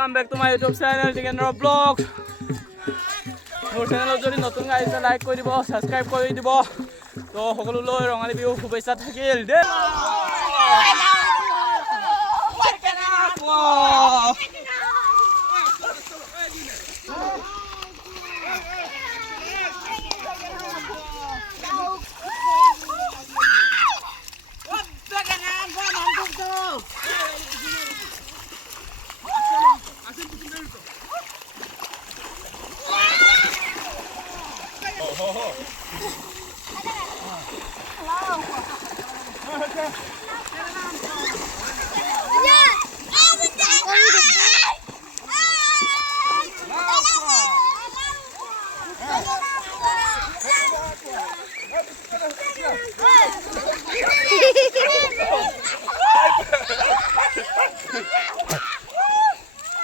welcome back to my YouTube channel Tikendra Vlogs. মোৰ চেনেলত যদি নতুন আহিছে লাইক কৰি দিব, সাবস্ক্ৰাইব কৰি দিব। তো সকলোলৈ ৰঙালী বিহু শুভেচ্ছা থাকিল দেই।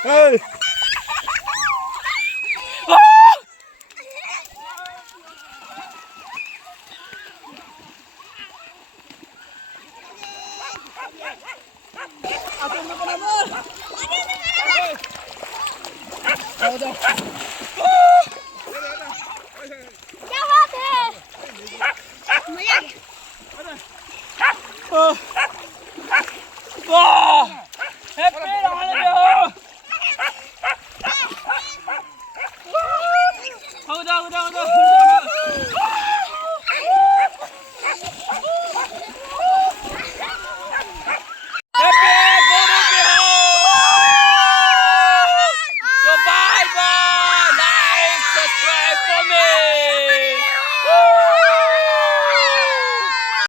Hey! Udah.